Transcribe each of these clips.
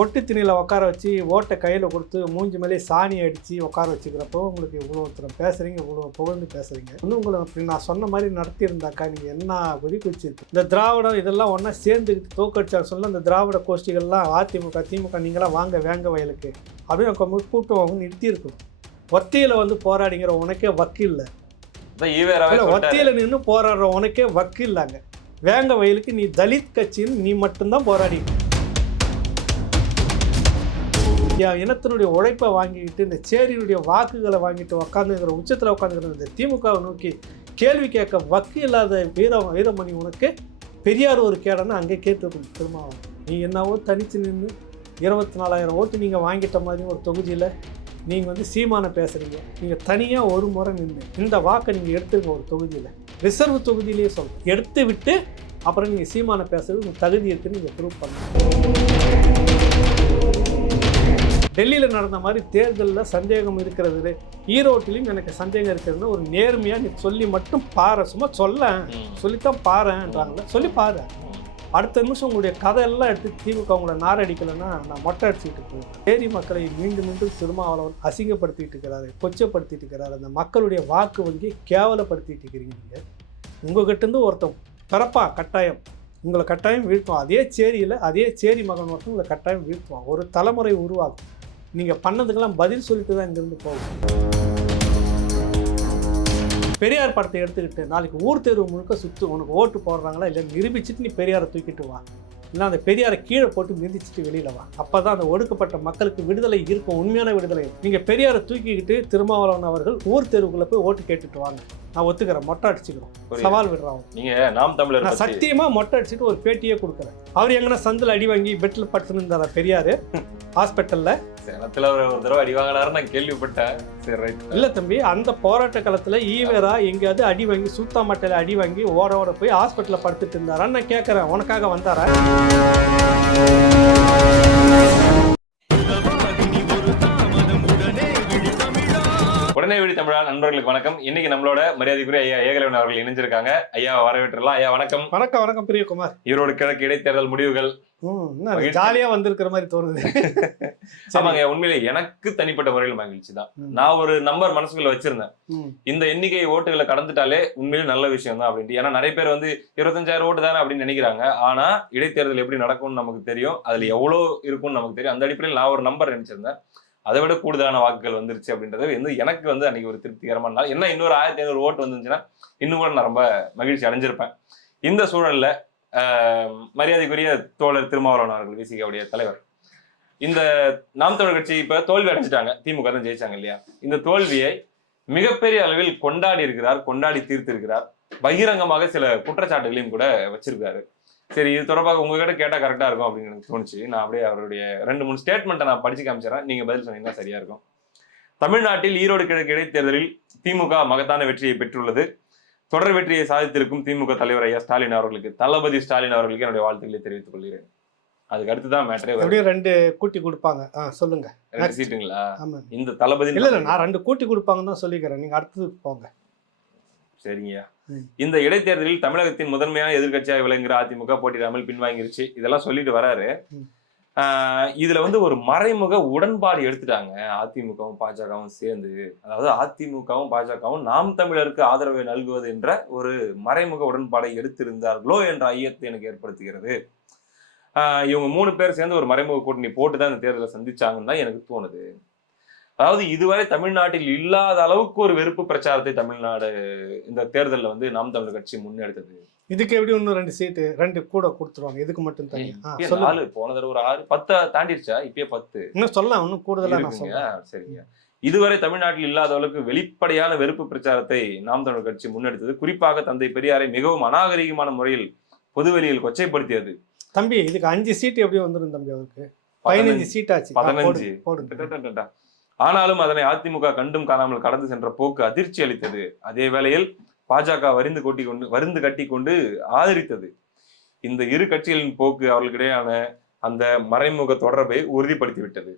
ஒட்டு திணியில் உட்கார வச்சு ஓட்டை கையில் கொடுத்து மூஞ்சி மேலே சாணி அடித்து உட்கார வச்சுக்கிறப்போ உங்களுக்கு இவ்வளோ ஒருத்தர் பேசுகிறீங்க, இவ்வளோ புகழ்ந்து பேசுகிறீங்க. இன்னும் உங்களை அப்படி நான் சொன்ன மாதிரி நடத்தியிருந்தாக்கா நீங்கள் என்ன கொதிக்கு வச்சுருக்கு. இந்த திராவிடம் இதெல்லாம் ஒன்றா சேர்ந்துக்கிட்டு தோக்கடிச்சார் சொல்ல அந்த திராவிட கோஷ்டிகள்லாம் அதிமுக திமுக நீங்களாம் வாங்க வேங்க வயலுக்கு அப்படின்னு கூட்டம் அவங்க நிறுத்தியிருக்கணும். ஒத்தையில் வந்து போராடிங்கிற உனக்கே வக்கு இல்லை, ஒத்தையில் நின்று போராடுற உனக்கே வக்கு இல்லைங்க. வேங்க வயலுக்கு நீ தலித் கட்சின்னு நீ மட்டும்தான் போராடி இனத்தினுடைய உழைப்பை வாங்கிக்கிட்டு இந்த சேரியினுடைய வாக்குகளை வாங்கிட்டு உட்காந்துங்கிற உச்சத்தில் உட்காந்துக்கிற இந்த திமுகவை நோக்கி கேள்வி கேட்க வக்கு இல்லாத வீரமணி உனக்கு பெரியார் ஒரு கேடன்னு அங்கே கேட்டுருக்கணும். திருமாவளவன் நீ என்னவோ தனித்து நின்று 24,000 ஓட்டு நீங்கள் வாங்கிட்ட மாதிரி ஒரு தொகுதியில் நீங்கள் வந்து சீமானை பேசுகிறீங்க. நீங்கள் தனியாக ஒரு முறை நின்று இந்த வாக்கை நீங்கள் எடுத்துருங்க. ஒரு தொகுதியில் ரிசர்வ் தொகுதியிலேயே சொல்லுங்கள், எடுத்து விட்டு அப்புறம் நீங்கள் சீமானை பேசுறது உங்கள் தகுதி இருக்குன்னு நீங்கள் ப்ரூவ் பண்ணணும். டெல்லியில் நடந்த மாதிரி தேர்தலில் சந்தேகம் இருக்கிறது, ஈரோட்டிலையும் எனக்கு சந்தேகம் இருக்கிறதுன்னு ஒரு நேர்மையாக நீ சொல்லி மட்டும் பாரு. சும்மா சொல்லித்தான் பாருன்றாங்களே, சொல்லி பாரு. அடுத்த நிமிஷம் உங்களுடைய கதையெல்லாம் எடுத்து திமுக உங்களை நாரடிக்கலைன்னா நான் மொட்டை அடிச்சுக்கிட்டு போயிருக்கேன். சேரி மக்களை மீண்டும் மீண்டும் திருமாவளவன் அசிங்கப்படுத்திட்டு இருக்கிறாரு, கொச்சப்படுத்திட்டு இருக்கிறாரு. அந்த மக்களுடைய வாக்கு வங்கி கேவலப்படுத்திட்டு இருக்கிறீங்க. நீங்கள் உங்ககிட்டேருந்து ஒருத்தன் பிறப்பா கட்டாயம் உங்களை கட்டாயம் வீழ்த்துவான். அதே சேரியில் அதே சேரி மகன் ஒருத்தன் உங்களை கட்டாயம் வீழ்த்துவான். ஒரு தலைமுறை உருவாகும். நீங்கள் பண்ணதுக்கெல்லாம் பதில் சொல்லிட்டு தான் இங்கேருந்து போகும். பெரியார் படத்தை எடுத்துக்கிட்டு நாளைக்கு ஊர் தேர்வு முழுக்க சுற்று உனக்கு ஓட்டு போடுறாங்களா இல்லை நிரூபிச்சுட்டு நீ பெரியாரை தூக்கிட்டு வா, இல்லை அந்த பெரியாரை கீழே போட்டு மிதிச்சுட்டு வெளியில் வா. அப்போ தான் அந்த ஒடுக்கப்பட்ட மக்களுக்கு விடுதலை இருக்கும், உண்மையான விடுதலை. நீங்கள் பெரியாரை தூக்கிக்கிட்டு திருமாவளவன் அவர்கள் ஊர் தேர்வுக்குள்ளே போய் ஓட்டு கேட்டுட்டு வாங்க, நான் ஒத்துக்கிறேன், மொட்டை அடிச்சுக்கிறோம், சவால் விடுறாங்க. நீங்கள் நாம் தமிழர் நான் சத்தியமாக மொட்டை அடிச்சுட்டு ஒரு பேட்டியே கொடுக்குறேன். அவர் எங்கன்னா சந்தில் அடி வாங்கி பெட்டில் படுத்துன்னு இருந்தாரா பெரியார் ஹாஸ்பிட்டலில்? சேலத்தில் ஒரு தடவை அடி வாங்கினாரு நான் கேள்விப்பட்டேன். சரி ரைட். இல்லை தம்பி, அந்த போராட்ட காலத்தில் ஈவேரா எங்கேயாவது அடி வாங்கி சூத்தா மட்டையில் அடி வாங்கி ஓட போய் ஹாஸ்பிட்டலில் படுத்துட்டு இருந்தாரான்னு நான் கேட்குறேன். உனக்காக வந்தாரா? உடனே விழி தமிழா நண்பர்களுக்கு வணக்கம். இன்னைக்கு நம்மளோட மரியாதைக்குரிய ஐயா ஏகலைவன் அவர்கள் இணைஞ்சிருக்காங்க. ஐயா வரவேற்றலாம். ஐயா வணக்கம். வணக்கம். வணக்கம் பிரியகுமார். ஈரோடு கிழக்கு இடைத்தேர்தல் முடிவுகள் ஜாலியா வந்திருக்கிற மாதிரி தோணுது. ஆமாங்க, உண்மையிலே எனக்கு தனிப்பட்ட முறையில் மகிழ்ச்சி தான். நான் ஒரு நம்பர் மனசுக்குள்ள வச்சிருந்தேன், இந்த எண்ணிக்கை ஓட்டுகளை கடந்துட்டாலே உண்மையிலே நல்ல விஷயம் தான் அப்படின்ட்டு. ஏன்னா நிறைய பேர் வந்து 25,000 ஓட்டு தானே அப்படின்னு நினைக்கிறாங்க. ஆனா இடைத்தேர்தல் எப்படி நடக்கும்னு நமக்கு தெரியும், அதுல எவ்வளவு இருக்கும்னு நமக்கு தெரியும். அந்த அடிப்படையில் நான் ஒரு நம்பர் நினைச்சிருந்தேன். அதை விட கூடுதலான வாக்குகள் வந்துருச்சு அப்படின்றது வந்து எனக்கு வந்து அன்னைக்கு ஒரு திருப்திகரமான நாள். என்ன இன்னொரு 1,500 ஓட்டு வந்துருந்துச்சுன்னா இன்னும் கூட நான் ரொம்ப மகிழ்ச்சி அடைஞ்சிருப்பேன். இந்த சூழல்ல மரியாதைக்குரிய தோழர் திருமாவளவன் அவர்கள் விசிகாவுடைய தலைவர், இந்த நாம் தமிழர் கட்சி இப்ப தோல்வி அடைஞ்சிட்டாங்க, திமுக தான் ஜெயிச்சாங்க இல்லையா? இந்த தோல்வியை மிகப்பெரிய அளவில் கொண்டாடி இருக்கிறார், கொண்டாடி தீர்த்து இருக்கிறார். பகிரங்கமாக சில குற்றச்சாட்டுகளையும் கூட வச்சிருக்காரு. சரி, இது தொடர்பாக உங்ககிட்ட கேட்டா கரெக்டா இருக்கும் அப்படின்னு எனக்கு தோணுச்சு. நான் அப்படியே அவருடைய 2-3 ஸ்டேட்மெண்ட்டை நான் படிச்சு காமிச்சிடறேன், நீங்க பதில் சொன்னீங்கன்னா சரியா இருக்கும். தமிழ்நாட்டில் ஈரோடு கிழக்கு இடைத்தேர்தலில் திமுக மகத்தான வெற்றியை பெற்றுள்ளது. தொடர் வெற்றியை சாதித்திருக்கும் திமுக தலைவர் ஐயா ஸ்டாலின் அவர்களுக்கு, தளபதி ஸ்டாலின் அவர்களுக்கு என்னுடைய வாழ்த்துக்களை தெரிவித்துக் கொள்கிறேன். அதுக்கு அடுத்துதான் மேட்டரே. 2 கூட்டி கொடுப்பாங்க. சொல்லுங்க. 2 சீட்டுங்களா? இந்த தளபதி இல்ல நான் 2 கூட்டி கொடுப்பாங்கன்னு தான் சொல்லிக்கிறேன், நீங்க அடுத்தது போங்க. சரிங்கய்யா. இந்த இடைத்தேர்தலில் தமிழகத்தின் முதன்மையான எதிர்கட்சியாக விளங்குகிற அதிமுக போட்டியிடாமல் பின்வாங்கிருச்சு, இதெல்லாம் சொல்லிட்டு வராரு. இதுல வந்து ஒரு மறைமுக உடன்பாடு எடுத்துட்டாங்க அதிமுகவும் பாஜகவும் சேர்ந்து. அதாவது அதிமுகவும் பாஜகவும் நாம் தமிழருக்கு ஆதரவை நல்குவது என்ற ஒரு மறைமுக உடன்பாடை எடுத்திருந்தார்களோ என்ற ஐயத்தை எனக்கு ஏற்படுத்துகிறது. இவங்க 3 பேர் சேர்ந்து ஒரு மறைமுக கூட்டணி போட்டுதான் இந்த தேர்தலை சந்திச்சாங்கன்னு தான் எனக்கு தோணுது. அதாவது இதுவரை தமிழ்நாட்டில் இல்லாத அளவுக்கு ஒரு வெறுப்பு பிரச்சாரத்தை தமிழ்நாடு இந்த தேர்தலில் வந்து நாம் தமிழர் கட்சி முன்னெடுத்தது. இதுக்கு எப்படி இன்னும் 2 சீட்டு 2 கூட கொடுத்துருவாங்க, இதுக்கு மட்டும் தனி 4. போன தடவை ஒரு 6 10 தாண்டிடுச்சா? இப்பயே 10 இன்னும் சொல்லலாம், இன்னும் கூடுதலா. சரிங்க. இதுவரை தமிழ்நாட்டில் இல்லாத அளவுக்கு வெளிப்படையான வெறுப்பு பிரச்சாரத்தை நாம் தமிழர் கட்சி முன்னெடுத்தது. குறிப்பாக தந்தை பெரியாரை மிகவும் அநாகரிகமான முறையில் பொதுவெளியில் கொச்சைப்படுத்தியது. தம்பி இதுக்கு 5 சீட்டு எப்படி வந்துடும் தம்பி? அவருக்கு 15 சீட் ஆச்சு. 15. ஆனாலும் அதனை அதிமுக கண்டும் காணாமல் கடந்து சென்ற போக்கு அதிர்ச்சி அளித்தது. அதே வேளையில் பாஜக வருந்து கட்டி கொண்டு ஆதரித்தது. இந்த இரு கட்சிகளின் போக்கு அவர்களுக்கிடையான அந்த மறைமுக தொடர்பை உறுதிப்படுத்தி விட்டது.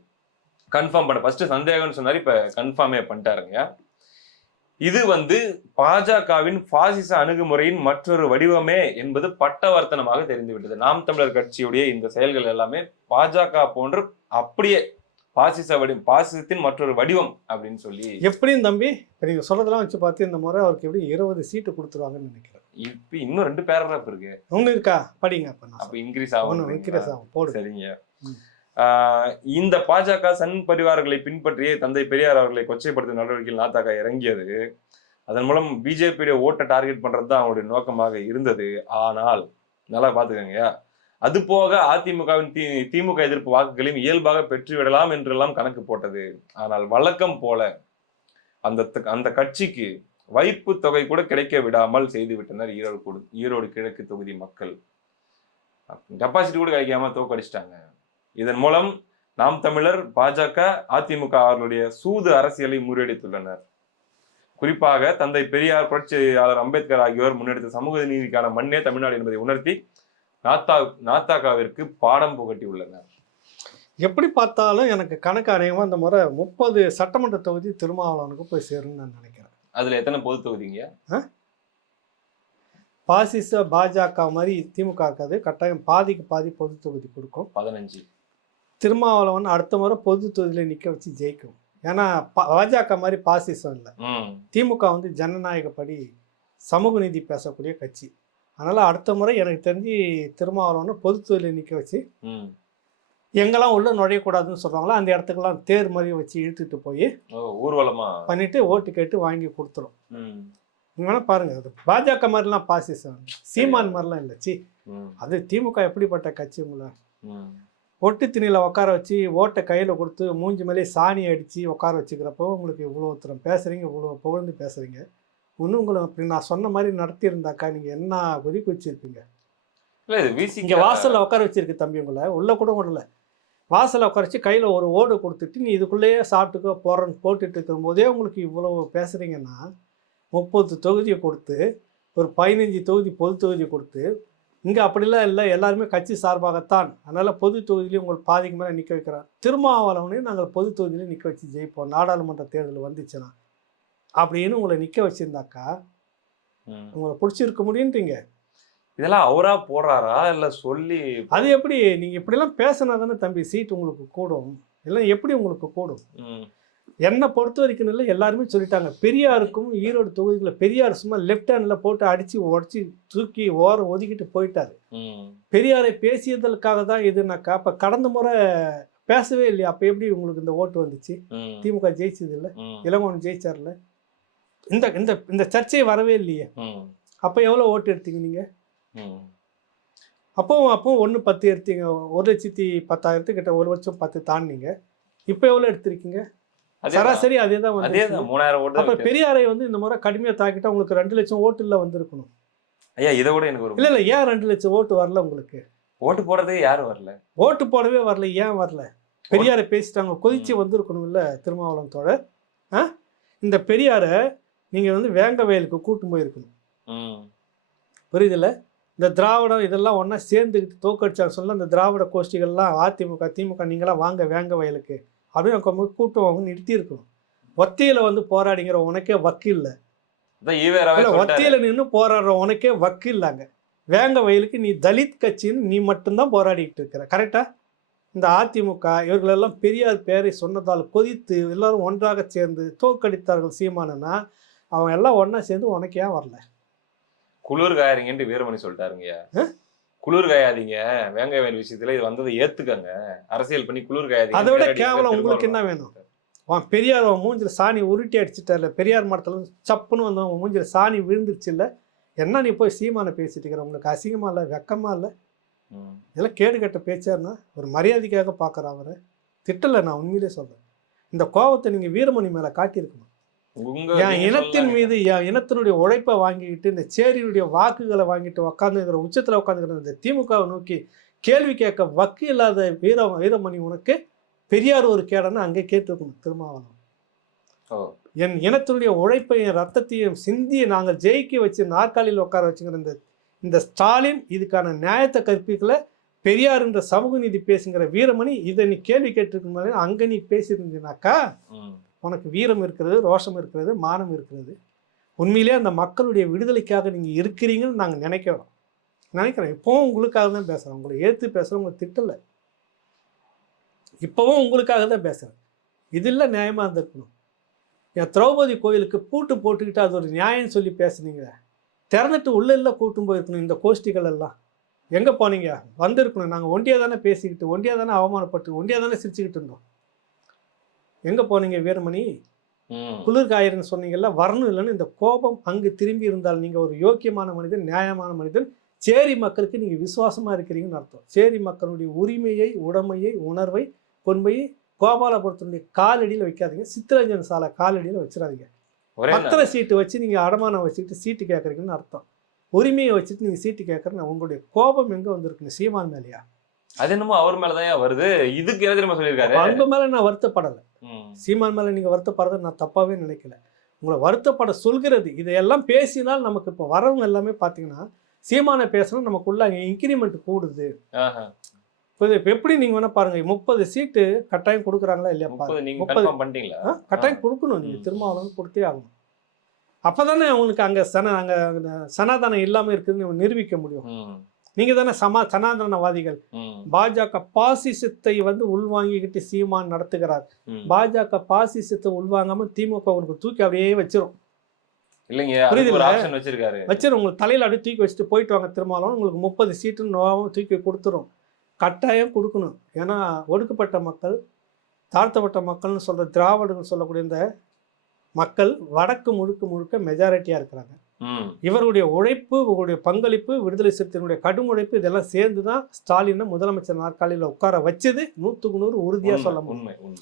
கன்ஃபார்ம் பண்ண ஃபர்ஸ்ட் சந்தேகம்னு சொன்னாரு, இப்ப கன்ஃபார்மே பண்ணிட்டாருங்க. இது பாஜகவின் பாசிச அணுகுமுறையின் மற்றொரு வடிவமே என்பது பட்டவர்த்தனமாக தெரிந்துவிட்டது. நாம் தமிழர் கட்சியுடைய இந்த செயல்கள் எல்லாமே பாஜக போன்று அப்படியே பாசிசத்தின் மற்றொரு வடிவம் அப்படின்னு சொல்லி. எப்படியும் தம்பி இப்ப நீங்க சொல்றதெல்லாம் வச்சு பார்த்து இந்த முறை அவருக்கு எப்படி 20 சீட்டு கொடுத்துருவாங்கன்னு நினைக்கிறேன். இப்ப இன்னும் 2 பேராகிராஃப் இருக்கு. ஒண்ணு இருக்கா படிங்க. அப்ப இன்க்ரீஸ் ஆகும். போடு. சரிங்க. இந்த பாஜக சன் பரிவாரங்களை பின்பற்றியே தந்தை பெரியார் அவர்களை கொச்சைப்படுத்தும் நடவடிக்கையில் நாத்தாக்கா இறங்கியது. அதன் மூலம் பிஜேபியுடைய ஓட்டை டார்கெட் பண்றதுதான் அவங்களுடைய நோக்கமாக இருந்தது. ஆனால் நல்லா பாத்துக்கோங்க, அது போக அதிமுகவின் திமுக எதிர்ப்பு வாக்குகளையும் இயல்பாக பெற்றுவிடலாம் என்றெல்லாம் கணக்கு போட்டது. ஆனால் வழக்கம் போல அந்த கட்சிக்கு வைப்பு தொகை கூட கிடைக்க விடாமல் செய்து விட்டனர் ஈரோடு கிழக்கு தொகுதி மக்கள். டெபாசிட் கூட கிடைக்காம தோக்கடிச்சிட்டாங்க. இதன் மூலம் நாம் தமிழர், பாஜக, அதிமுக அவர்களுடைய சூது அரசியலை முறியடித்துள்ளனர். குறிப்பாக தந்தை பெரியார், புரட்சியாளர் அம்பேத்கர் ஆகியோர் முன்னெடுத்த சமூக நீதிக்கான மண்ணே தமிழ்நாடு என்பதை உணர்த்தி நாத்தாக்காவிற்கு பாடம் புகட்டி உள்ளனர். எப்படி பார்த்தாலும் எனக்கு கணக்கு அநேகமா இந்த முறை 30 சட்டமன்ற தொகுதி திருமாவளவனுக்கு போய் சேரும்னு நான் நினைக்கிறேன். அதுல எத்தனை பொது தொகுதிங்க? பாசிச பாஜக மாதிரி திமுக இருக்காது, கட்டாயம் பாதிக்கு பாதி பொது தொகுதி கொடுக்கும். 15. திருமாவளவன் அடுத்த முறை பொது தொகுதியில நிக்க வச்சு ஜெயிக்கும். ஏன்னா பாஜக மாதிரி பாசிசம் இல்லை. திமுக ஜனநாயகப்படி சமூக நீதி பேசக்கூடிய கட்சி. அதனால அடுத்த முறை எனக்கு தெரிஞ்சு திருமாவளவன் பொது தொகுதியில நிக்க வச்சு எங்கெல்லாம் உள்ள நுழையக்கூடாதுன்னு சொல்றாங்களோ அந்த இடத்துக்கெல்லாம் தேர் மாதிரி வச்சு இழுத்துட்டு போய் ஊர்வலமா பண்ணிட்டு ஓட்டு கேட்டு வாங்கி கொடுத்துரும். நீங்க பாருங்க, அது பாஜக மாதிரிலாம் பாசிசம், சீமான் மாதிரிலாம் இல்லை. சி அது திமுக எப்படிப்பட்ட கட்சி? உங்களை ஒட்டு திணில உட்கார வச்சு ஓட்டை கையில கொடுத்து மூஞ்சி மேலே சாணி அடிச்சு உட்கார வச்சுக்கிறப்போ உங்களுக்கு இவ்வளோ ஒருத்தரம் பேசுறீங்க, இவ்வளோ புகழ்ந்து பேசுறீங்க. இன்னும் உங்களை அப்படி நான் சொன்ன மாதிரி நடத்தி இருந்தாக்கா நீங்க என்ன கொதிக்க வச்சிருப்பீங்க? இங்க வாசல்ல உட்கார வச்சிருக்கு தம்பி, உங்களை உள்ள கூட விடல, வாசலை உட்காரச்சு கையில் ஒரு ஓடு கொடுத்துட்டு நீ இதுக்குள்ளேயே சாப்பிட்டுக்கோ போகிறன்னு போட்டுட்டு இருக்கும்போதே உங்களுக்கு இவ்வளோ பேசுகிறீங்கன்னா 30 தொகுதியை கொடுத்து ஒரு 15 தொகுதி பொது தொகுதி கொடுத்து இங்கே அப்படிலாம் இல்லை, எல்லாருமே கட்சி சார்பாகத்தான், அதனால் பொது தொகுதியிலையும் உங்களுக்கு பாதிக்கு மேலே நிற்க வைக்கிறார். திருமாவளவனையும் நாங்கள் பொது தொகுதியிலையும் நிற்க வச்சு ஜெயிப்போம் நாடாளுமன்ற தேர்தல் வந்துச்சுன்னா அப்படின்னு உங்களை நிற்க வச்சுருந்தாக்கா உங்களை பிடிச்சிருக்க முடியுன்றீங்க. இதெல்லாம் அவரா போடுறாரா இல்லை சொல்லி? அது எப்படி நீங்கள் இப்படிலாம் பேசினா தானே தம்பி சீட் உங்களுக்கு கூடும், இல்லை எப்படி உங்களுக்கு கூடும்? என்னை பொறுத்த வரைக்கும் இல்லை, எல்லாருமே சொல்லிட்டாங்க பெரியாருக்கும் ஈரோடு தொகுதிகளில் பெரியார் சும்மா லெஃப்ட் ஹேண்டில் போட்டு அடித்து உடச்சி தூக்கி ஓரம் ஒதுக்கிட்டு போயிட்டாரு. பெரியாரை பேசியதற்காக தான் இதுனாக்கா அப்போ கடந்த முறை பேசவே இல்லையா? அப்போ எப்படி உங்களுக்கு இந்த ஓட்டு வந்துச்சு? திமுக ஜெயிச்சது இல்லை, இளங்கோவன் ஜெயிச்சார்ல, இந்த இந்த இந்த சர்ச்சையை வரவே இல்லையே. அப்போ எவ்வளோ ஓட்டு எடுத்தீங்க நீங்கள்? அப்போ 1-10 எடுத்தீங்க, 1,10,000 கிட்ட 1,10,000 தாண்டிங்க. இப்போ எவ்வளோ எடுத்திருக்கீங்க? சராசரி அதே தான் வந்து 3000 ஓட்டு. அப்போ பெரியாரை இந்த முறை கடுமையாக தாக்கிட்டா உங்களுக்கு 2 லட்சம் ஓட்டு இல்லை வந்திருக்கணும். ஐயா இதை விட எனக்கு ஒரு இல்லை ஏன் 2 லட்சம் ஓட்டு வரல உங்களுக்கு? ஓட்டு போடுறதே யாரும் வரல, ஓட்டு போடவே வரல. ஏன் வரல? பெரியாரை பேசிட்டாங்க, கொதிச்சு வந்திருக்கணும் இல்லை திருமாவளவனத்தோட. இந்த பெரியாரை நீங்கள் வேங்க வயலுக்கு கூட்டு போயிருக்கணும். புரியுதுல்ல? இந்த திராவிடம் இதெல்லாம் ஒன்றா சேர்ந்துக்கிட்டு தோக்கடிச்சாங்க சொல்ல அந்த திராவிட கோஷ்டிகள்லாம் அதிமுக திமுக நீங்களாம் வாங்க வேங்க வயலுக்கு அப்படின்னு கூட்டம் நிறுத்தி இருக்கணும். ஒத்தையில் போராடிங்கிற உனக்கே வக்கு இல்லை, ஒத்தையில் நின்று போராடுற உனக்கே வக்கு இல்லைங்க. வேங்க வயலுக்கு நீ தலித் கட்சின்னு நீ மட்டும்தான் போராடிக்கிட்டு இருக்கிற. கரெக்டாக? இந்த அதிமுக இவர்களெல்லாம் பெரியார் பேரை சொன்னதால் கொதித்து எல்லாரும் ஒன்றாக சேர்ந்து தோக்கடித்தார்கள் சீமானனா. அவங்க எல்லாம் ஒன்றா சேர்ந்து உனக்கு ஏன் வரல? குளிர் காயாதீங்கன்ட்டு வீரமணி சொல்லிட்டாருங்கய்யா. குளிர் காயாதீங்க, வேங்க வயல் விஷயத்துல இது வந்ததை ஏத்துக்கங்க, அரசியல் பண்ணி குளிர் காயாதீங்க. அதை விட கேவலம் உங்களுக்கு என்ன வேணும்? அவன் பெரியார் அவன் மூஞ்சில சாணி உருட்டி அடிச்சுட்டார்ல, பெரியார் மரத்துல சப்புன்னு வந்து அவன் மூஞ்சில சாணி விழுந்துருச்சு இல்லை, என்ன நீ போய் சீமான பேசிட்டு இருக்கிற? உங்களுக்கு அசிங்கமா இல்லை, வெக்கமா இல்லை? இதெல்லாம் கேடு கட்ட பேச்சாருன்னா ஒரு மரியாதைக்காக பார்க்குற அவரை திட்டலை. நான் உண்மையிலே சொல்றேன், இந்த கோபத்தை நீங்க வீரமணி மேல காட்டியிருக்கணும். என் இனத்தின் மீது என் இனத்தினுடைய உழைப்பை வாங்கிக்கிட்டு இந்த சேரியுடைய வாக்குகளை வாங்கிட்டு உட்காந்துக்கிற உச்சத்தில் உட்காந்துக்கிற இந்த திமுகவை நோக்கி கேள்வி கேட்க வக்கு இல்லாத வீரமணி உனக்கு பெரியார் ஒரு கேடன்னு அங்கே கேட்டுருக்கணும் திருமாவளவன். என் இனத்தினுடைய உழைப்பை என் ரத்தத்தையும் சிந்தியை நாங்கள் ஜெயிக்க வச்சு நாற்காலியில் உட்கார வச்சுக்கிற இந்த ஸ்டாலின் இதுக்கான நியாயத்தை கற்பிக்கல. பெரியார் என்ற சமூக நீதி பேசுங்கிற வீரமணி இதை நீ கேள்வி கேட்டிருக்கும் போது அங்கே நீ பேசியிருந்தீனாக்கா உனக்கு வீரம் இருக்கிறது, ரோஷம் இருக்கிறது, மானம் இருக்கிறது. உண்மையிலேயே அந்த மக்களுடைய விடுதலைக்காக நீங்கள் இருக்கிறீங்கன்னு நாங்கள் நினைக்கிறோம். இப்போவும் உங்களுக்காக தான் பேசுகிறோம். உங்களை ஏற்று பேசுகிறோம், உங்களை திட்டலை. இப்போவும் உங்களுக்காக தான் பேசுகிறேன். இது இல்லை நியாயமாக இருந்திருக்கணும். என் திரௌபதி கோயிலுக்கு பூட்டு போட்டுக்கிட்டு அது ஒரு நியாயம்னு சொல்லி பேசுனீங்க. திறந்துட்டு உள்ள கூட்டும் போயிருக்கணும். இந்த கோஷ்டிகள் எல்லாம் எங்கே போனீங்க? வந்திருக்கணும். நாங்கள் ஒண்டியாக தானே பேசிக்கிட்டு, ஒண்டியாக தானே அவமானப்பட்டு, ஒண்டியாக தானே சிரிச்சுக்கிட்டு இருந்தோம். எங்கே போனீங்க வீரமணி? குளிர் காயிருன்னு சொன்னீங்கல்ல, வரணும் இல்லைன்னு இந்த கோபம் அங்கு திரும்பி இருந்தால் நீங்கள் ஒரு யோக்கியமான மனிதன், நியாயமான மனிதன், சேரி மக்களுக்கு நீங்கள் விசுவாசமாக இருக்கிறீங்கன்னு அர்த்தம். சேரி மக்களுடைய உரிமையை, உடைமையை, உணர்வை கொண்டு போய் கோபாலபுரத்தினுடைய காலடியில் வைக்காதீங்க. சித்தரஞ்சன் சாலை காலடியில் வச்சிடாதீங்க. பத்திர சீட்டு வச்சு நீங்கள் அடமானம் வச்சுக்கிட்டு சீட்டு கேட்குறீங்கன்னு அர்த்தம். உரிமையை வச்சுட்டு நீங்கள் சீட்டு கேட்குறேன்னு உங்களுடைய கோபம் எங்கே வந்திருக்குங்க? சீமான் மேலையா? அது என்னமோ அவர் மேலதான் வருது. இதுக்கு என்ன தெரியுமா சொல்லியிருக்காரு? அவங்க மேலே நான் வருத்தப்படலை. சீமான் மேலே நீங்கள் வருத்தப்படுறதை நான் தப்பாகவே நினைக்கல. உங்களை வருத்தப்பட சொல்கிறது. இதையெல்லாம் பேசினால் நமக்கு இப்போ வரவங்க எல்லாமே பார்த்தீங்கன்னா சீமானை பேசணும், நமக்குள்ள அங்கே இன்க்ரிமெண்ட் கூடுது. இப்போ எப்படி நீங்கள் வேணா பாருங்க, 30 சீட்டு கட்டாயம் கொடுக்குறாங்களா இல்லையா? 30 பண்ணிட்டீங்களா? கட்டாயம் கொடுக்கணும். நீங்கள் திருமாவளவன் கொடுத்தே ஆகணும். அப்போ தானே அவங்களுக்கு அங்கே சனாதனம் இல்லாமல் இருக்குதுன்னு நிரூபிக்க முடியும். நீங்கள் தானே சனாதனவாதிகள். பாஜக பாசிசத்தை உள்வாங்கிக்கிட்டு சீமான் நடத்துகிறார். பாஜக பாசிசத்தை உள்வாங்காம திமுக உங்களுக்கு தூக்கி அப்படியே வச்சிரும். இல்லைங்க, வச்சிரும். உங்களுக்கு தலையில் அப்படியே தூக்கி வச்சுட்டு போயிட்டு வாங்க திருமாவளவன். உங்களுக்கு 30 சீட்டுன்னு நோவாமல் தூக்கி கொடுத்துரும். கட்டாயம் கொடுக்கணும். ஏன்னா ஒடுக்கப்பட்ட மக்கள், தாழ்த்தப்பட்ட மக்கள்னு சொல்கிற திராவிடர்கள் சொல்லக்கூடிய இந்த மக்கள் வடக்கு முழுக்க மெஜாரிட்டியாக இருக்கிறாங்க. இவருடைய உழைப்பு, இவருடைய பங்களிப்பு, விடுதலை சிறுத்தைகளுடைய கடும் உழைப்பு, இதெல்லாம் சேர்ந்து தான் ஸ்டாலினை முதலமைச்சர் நாற்காலியில் உட்கார வச்சது 100க்கு 100 உறுதியாக சொல்ல முடியும்.